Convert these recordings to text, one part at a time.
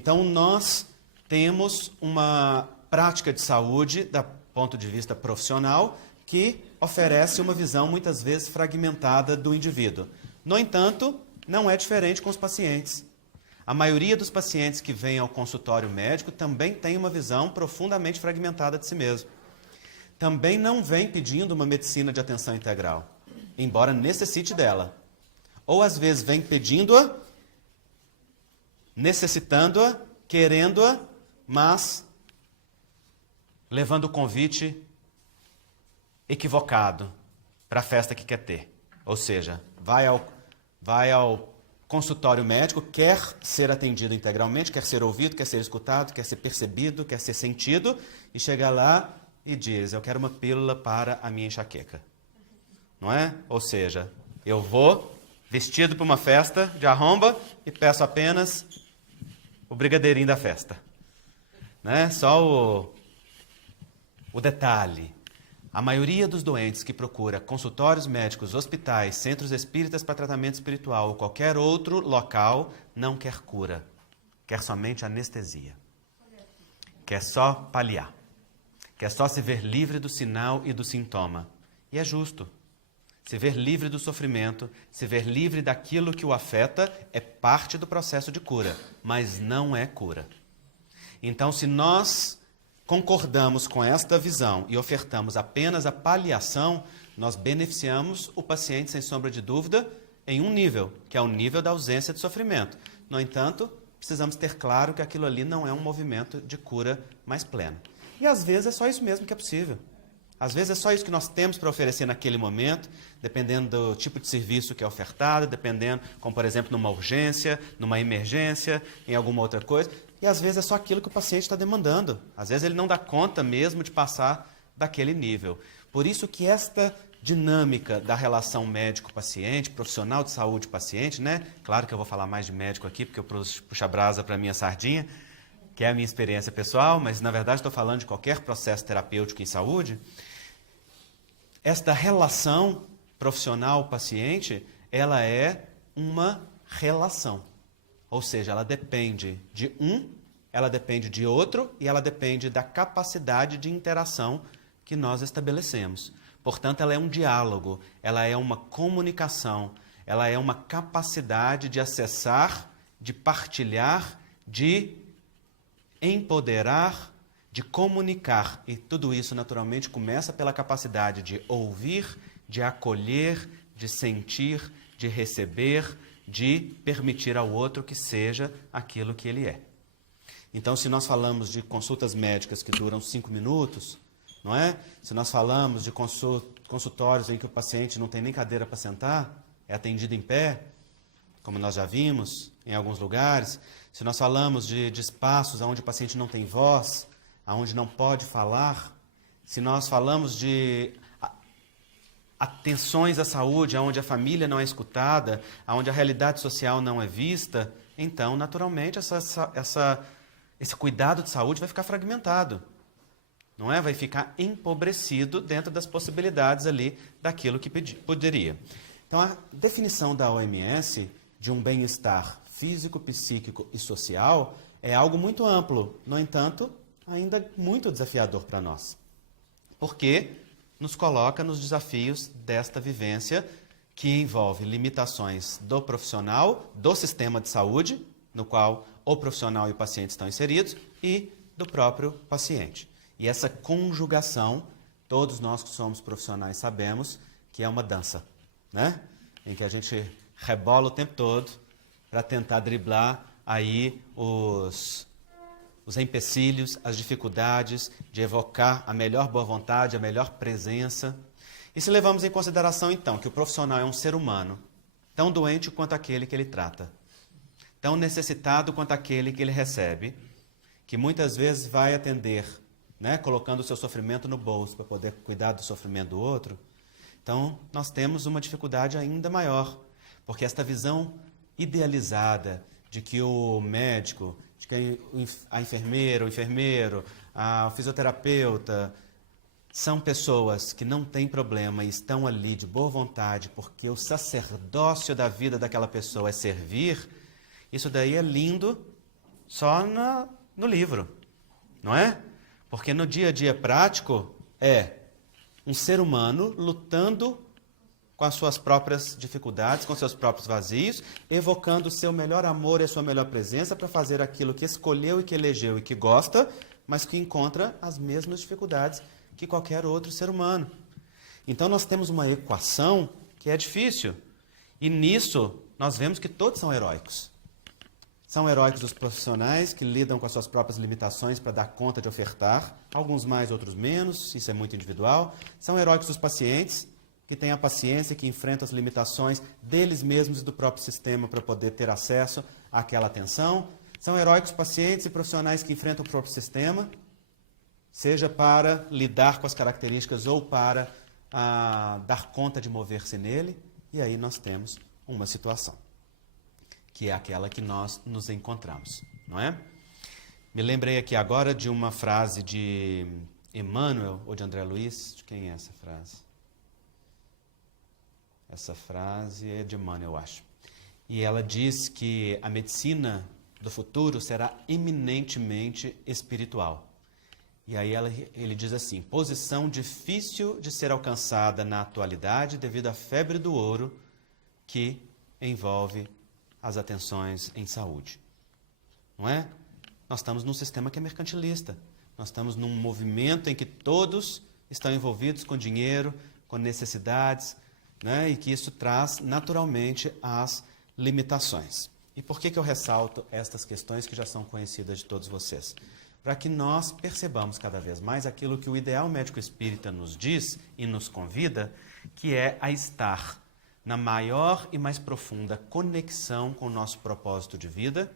Então, nós temos uma prática de saúde, do ponto de vista profissional, que oferece uma visão, muitas vezes, fragmentada do indivíduo. No entanto, não é diferente com os pacientes. A maioria dos pacientes que vêm ao consultório médico também tem uma visão profundamente fragmentada de si mesmo. Também não vem pedindo uma medicina de atenção integral, embora necessite dela. Ou às vezes vem pedindo-a, necessitando-a, querendo-a, mas levando o convite equivocado para a festa que quer ter. Ou seja, vai ao consultório médico, quer ser atendido integralmente, quer ser ouvido, quer ser escutado, quer ser percebido, quer ser sentido, e chega lá e diz, eu quero uma pílula para a minha enxaqueca. Não é? Ou seja, eu vou vestido para uma festa de arromba e peço apenas o brigadeirinho da festa. Né? Só o detalhe. A maioria dos doentes que procura consultórios médicos, hospitais, centros espíritas para tratamento espiritual ou qualquer outro local não quer cura. Quer somente anestesia. Quer só paliar. Quer só se ver livre do sinal e do sintoma. E é justo. Se ver livre do sofrimento, se ver livre daquilo que o afeta é parte do processo de cura, mas não é cura. Então, se nós concordamos com esta visão e ofertamos apenas a paliação, nós beneficiamos o paciente, sem sombra de dúvida, em um nível, que é o nível da ausência de sofrimento. No entanto, precisamos ter claro que aquilo ali não é um movimento de cura mais pleno. E às vezes é só isso mesmo que é possível. Às vezes é só isso que nós temos para oferecer naquele momento, dependendo do tipo de serviço que é ofertado, dependendo, como por exemplo, numa urgência, numa emergência, em alguma outra coisa. E às vezes é só aquilo que o paciente está demandando. Às vezes ele não dá conta mesmo de passar daquele nível. Por isso que esta dinâmica da relação médico-paciente, profissional de saúde-paciente, né? Claro que eu vou falar mais de médico aqui, porque eu puxo a brasa para a minha sardinha, que é a minha experiência pessoal, mas na verdade estou falando de qualquer processo terapêutico em saúde. Esta relação profissional-paciente, ela é uma relação. Ou seja, ela depende de um, ela depende de outro e ela depende da capacidade de interação que nós estabelecemos. Portanto, ela é um diálogo, ela é uma comunicação, ela é uma capacidade de acessar, de partilhar, de empoderar, de comunicar. E tudo isso, naturalmente, começa pela capacidade de ouvir, de acolher, de sentir, de receber, de permitir ao outro que seja aquilo que ele é. Então, se nós falamos de consultas médicas que duram 5 minutos, não é? Se nós falamos de consultórios em que o paciente não tem nem cadeira para sentar, é atendido em pé, como nós já vimos em alguns lugares, se nós falamos de espaços onde o paciente não tem voz, onde não pode falar, se nós falamos de atenções à saúde, onde a família não é escutada, onde a realidade social não é vista, então, naturalmente, esse cuidado de saúde vai ficar fragmentado. Não é? Vai ficar empobrecido dentro das possibilidades ali daquilo que poderia. Então, a definição da OMS de um bem-estar físico, psíquico e social é algo muito amplo, no entanto, ainda muito desafiador para nós. Porque nos coloca nos desafios desta vivência que envolve limitações do profissional, do sistema de saúde, no qual o profissional e o paciente estão inseridos, e do próprio paciente. E essa conjugação, todos nós que somos profissionais sabemos que é uma dança, né? Em que a gente rebola o tempo todo para tentar driblar aí os empecilhos, as dificuldades de evocar a melhor boa vontade, a melhor presença. E se levamos em consideração, então, que o profissional é um ser humano, tão doente quanto aquele que ele trata, tão necessitado quanto aquele que ele recebe, que muitas vezes vai atender, né, colocando o seu sofrimento no bolso para poder cuidar do sofrimento do outro, então nós temos uma dificuldade ainda maior, porque esta visão idealizada de que o médico, de que a enfermeira, o enfermeiro, o fisioterapeuta são pessoas que não têm problema e estão ali de boa vontade porque o sacerdócio da vida daquela pessoa é servir, isso daí é lindo, só no livro, não é? Porque no dia a dia prático é um ser humano lutando com as suas próprias dificuldades, com seus próprios vazios, evocando o seu melhor amor e a sua melhor presença para fazer aquilo que escolheu e que elegeu e que gosta, mas que encontra as mesmas dificuldades que qualquer outro ser humano. Então nós temos uma equação que é difícil. E nisso nós vemos que todos são heróicos. São heróicos os profissionais que lidam com as suas próprias limitações para dar conta de ofertar, alguns mais, outros menos, isso é muito individual. São heróicos os pacientes, que têm a paciência, que enfrentam as limitações deles mesmos e do próprio sistema para poder ter acesso àquela atenção. São heróicos pacientes e profissionais que enfrentam o próprio sistema, seja para lidar com as características ou para dar conta de mover-se nele. E aí nós temos uma situação, que é aquela que nós nos encontramos, não é? Me lembrei aqui agora de uma frase de Emmanuel, ou de André Luiz. De quem é essa frase? Essa frase é de Emmanuel, eu acho. E ela diz que a medicina do futuro será eminentemente espiritual. E aí ele diz assim: posição difícil de ser alcançada na atualidade devido à febre do ouro que envolve as atenções em saúde. Não é? Nós estamos num sistema que é mercantilista. Nós estamos num movimento em que todos estão envolvidos com dinheiro, com necessidades, né? E que isso traz naturalmente as limitações. E por que eu ressalto estas questões que já são conhecidas de todos vocês? Para que nós percebamos cada vez mais aquilo que o ideal médico espírita nos diz e nos convida, que é a estar na maior e mais profunda conexão com o nosso propósito de vida,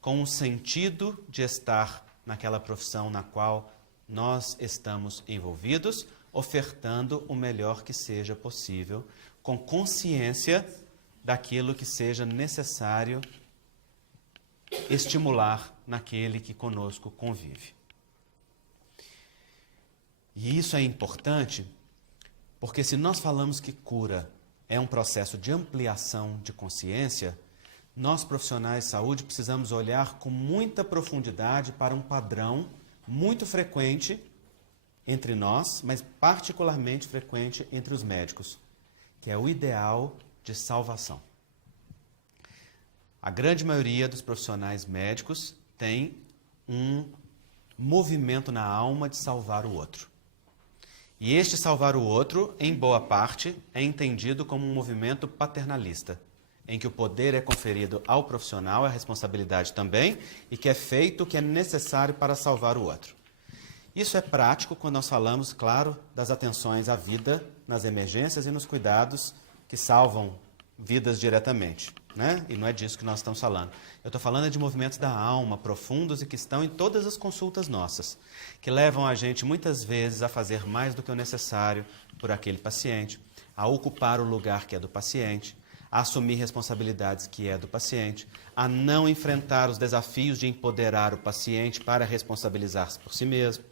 com o sentido de estar naquela profissão na qual nós estamos envolvidos, ofertando o melhor que seja possível, com consciência daquilo que seja necessário estimular naquele que conosco convive. E isso é importante porque se nós falamos que cura é um processo de ampliação de consciência, nós profissionais de saúde precisamos olhar com muita profundidade para um padrão muito frequente entre nós, mas particularmente frequente entre os médicos, que é o ideal de salvação. A grande maioria dos profissionais médicos tem um movimento na alma de salvar o outro. E este salvar o outro, em boa parte, é entendido como um movimento paternalista, em que o poder é conferido ao profissional, a responsabilidade também, e que é feito o que é necessário para salvar o outro. Isso é prático quando nós falamos, claro, das atenções à vida, nas emergências e nos cuidados que salvam vidas diretamente, né? E não é disso que nós estamos falando. Eu estou falando de movimentos da alma profundos e que estão em todas as consultas nossas, que levam a gente muitas vezes a fazer mais do que o necessário por aquele paciente, a ocupar o lugar que é do paciente, a assumir responsabilidades que é do paciente, a não enfrentar os desafios de empoderar o paciente para responsabilizar-se por si mesmo.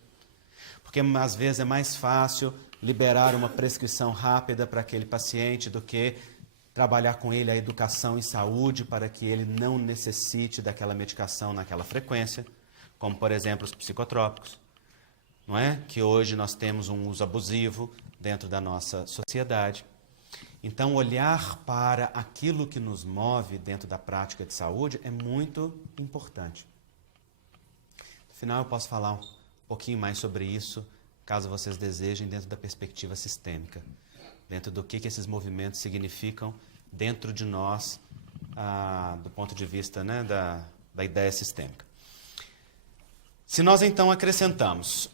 Porque às vezes é mais fácil liberar uma prescrição rápida para aquele paciente do que trabalhar com ele a educação em saúde para que ele não necessite daquela medicação naquela frequência, como, por exemplo, os psicotrópicos, não é? Que hoje nós temos um uso abusivo dentro da nossa sociedade. Então, olhar para aquilo que nos move dentro da prática de saúde é muito importante. No final, eu posso falar um pouquinho mais sobre isso, caso vocês desejem, dentro da perspectiva sistêmica, dentro do que esses movimentos significam dentro de nós, do ponto de vista, né, da ideia sistêmica. Se nós, então, acrescentamos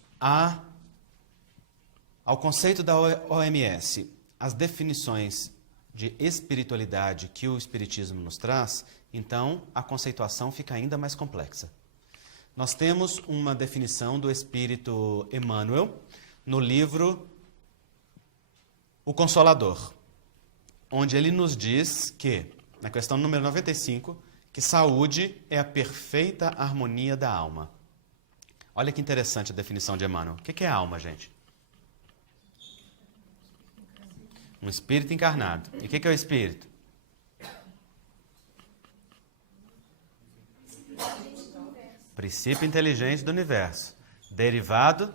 ao conceito da OMS as definições de espiritualidade que o Espiritismo nos traz, então a conceituação fica ainda mais complexa. Nós temos uma definição do Espírito Emmanuel no livro O Consolador, onde ele nos diz que, na questão número 95, que saúde é a perfeita harmonia da alma. Olha que interessante a definição de Emmanuel. O que é alma, gente? Um espírito encarnado. E o que é o espírito? princípio inteligente do universo, derivado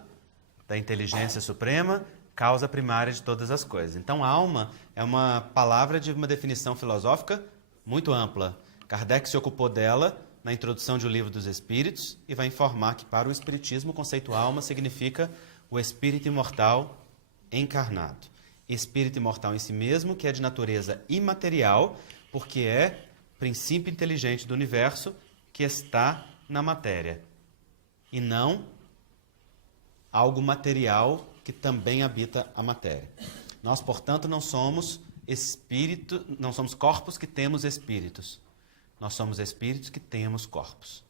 da inteligência suprema, causa primária de todas as coisas. Então, alma é uma palavra de uma definição filosófica muito ampla. Kardec se ocupou dela na introdução de O Livro dos Espíritos e vai informar que para o Espiritismo o conceito alma significa o espírito imortal encarnado. Espírito imortal em si mesmo, que é de natureza imaterial, porque é princípio inteligente do universo que está na matéria, e não algo material que também habita a matéria. Nós, portanto, não somos espírito, não somos corpos que temos espíritos. Nós somos espíritos que temos corpos,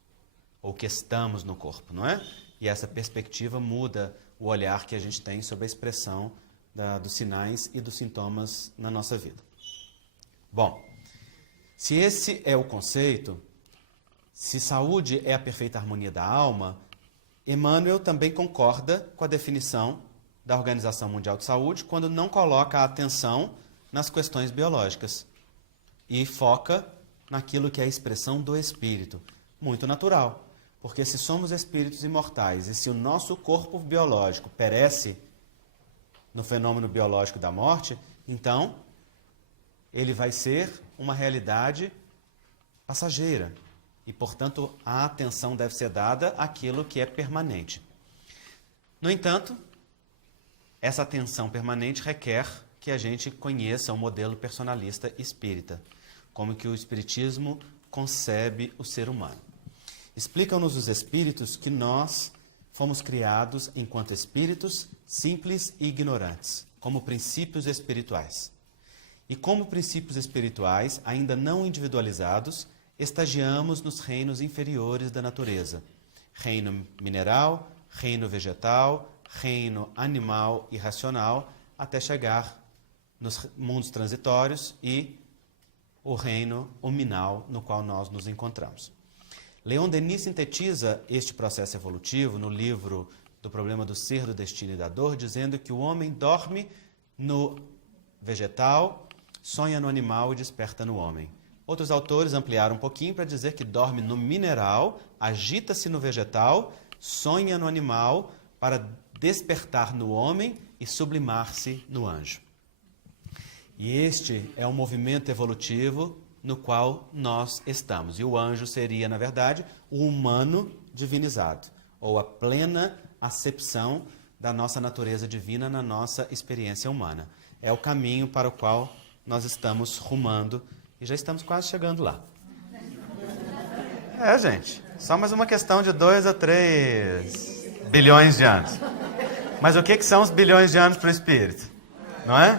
ou que estamos no corpo, não é? E essa perspectiva muda o olhar que a gente tem sobre a expressão dos sinais e dos sintomas na nossa vida. Bom, se esse é o conceito, se saúde é a perfeita harmonia da alma, Emmanuel também concorda com a definição da Organização Mundial de Saúde quando não coloca a atenção nas questões biológicas e foca naquilo que é a expressão do espírito. Muito natural, porque se somos espíritos imortais e se o nosso corpo biológico perece no fenômeno biológico da morte, então ele vai ser uma realidade passageira e, portanto, a atenção deve ser dada àquilo que é permanente. No entanto, essa atenção permanente requer que a gente conheça o modelo personalista espírita, como que o espiritismo concebe o ser humano. Explicam-nos os espíritos que nós fomos criados enquanto espíritos simples e ignorantes, como princípios espirituais. E como princípios espirituais, ainda não individualizados, estagiamos nos reinos inferiores da natureza. Reino mineral, reino vegetal, reino animal e racional, até chegar nos mundos transitórios e o reino hominal no qual nós nos encontramos. Leon Denis sintetiza este processo evolutivo no livro do Problema do Ser, do Destino e da Dor, dizendo que o homem dorme no vegetal, sonha no animal e desperta no homem. Outros autores ampliaram um pouquinho para dizer que dorme no mineral, agita-se no vegetal, sonha no animal para despertar no homem e sublimar-se no anjo. E este é um movimento evolutivo no qual nós estamos. E o anjo seria, na verdade, o humano divinizado, ou a plena acepção da nossa natureza divina na nossa experiência humana. É o caminho para o qual nós estamos rumando e já estamos quase chegando lá. Gente, só mais uma questão de 2 a 3 bilhões de anos. Mas o que são os bilhões de anos para o espírito? Não é?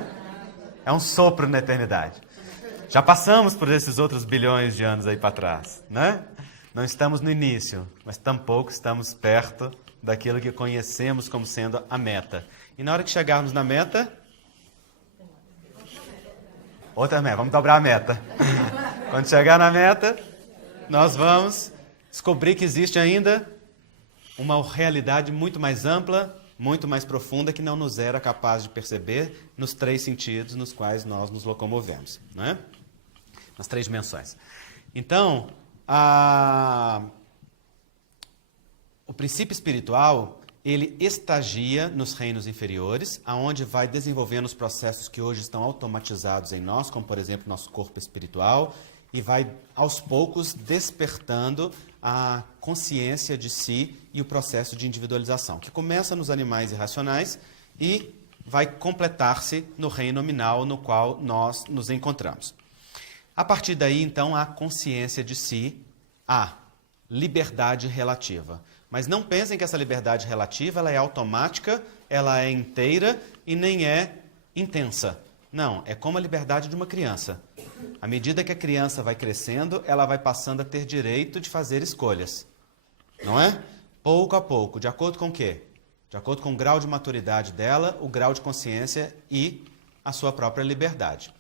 É um sopro na eternidade. Já passamos por esses outros bilhões de anos aí para trás, né? Não estamos no início, mas tampouco estamos perto daquilo que conhecemos como sendo a meta. E na hora que chegarmos na meta, outra meta, vamos dobrar a meta. Quando chegar na meta, nós vamos descobrir que existe ainda uma realidade muito mais ampla, muito mais profunda, que não nos era capaz de perceber nos 3 sentidos nos quais nós nos locomovemos, não é? Nas 3 dimensões. Então, o princípio espiritual, ele estagia nos reinos inferiores, aonde vai desenvolvendo os processos que hoje estão automatizados em nós, como, por exemplo, nosso corpo espiritual, e vai, aos poucos, despertando a consciência de si e o processo de individualização, que começa nos animais irracionais e vai completar-se no reino nominal no qual nós nos encontramos. A partir daí, então, a consciência de si, a liberdade relativa. Mas não pensem que essa liberdade relativa ela é automática, ela é inteira e nem é intensa. Não, é como a liberdade de uma criança. À medida que a criança vai crescendo, ela vai passando a ter direito de fazer escolhas. Não é? Pouco a pouco. De acordo com o quê? De acordo com o grau de maturidade dela, o grau de consciência e a sua própria liberdade.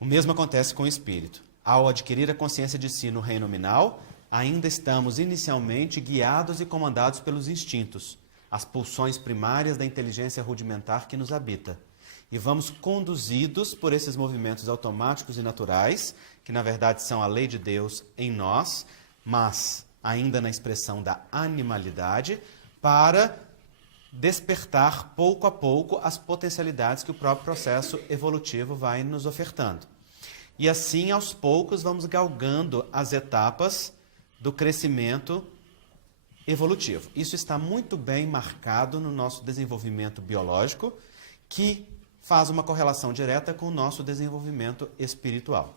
O mesmo acontece com o espírito. Ao adquirir a consciência de si no reino nominal, ainda estamos inicialmente guiados e comandados pelos instintos, as pulsões primárias da inteligência rudimentar que nos habita. E vamos conduzidos por esses movimentos automáticos e naturais, que na verdade são a lei de Deus em nós, mas ainda na expressão da animalidade, para despertar pouco a pouco as potencialidades que o próprio processo evolutivo vai nos ofertando. E assim, aos poucos, vamos galgando as etapas do crescimento evolutivo. Isso está muito bem marcado no nosso desenvolvimento biológico, que faz uma correlação direta com o nosso desenvolvimento espiritual.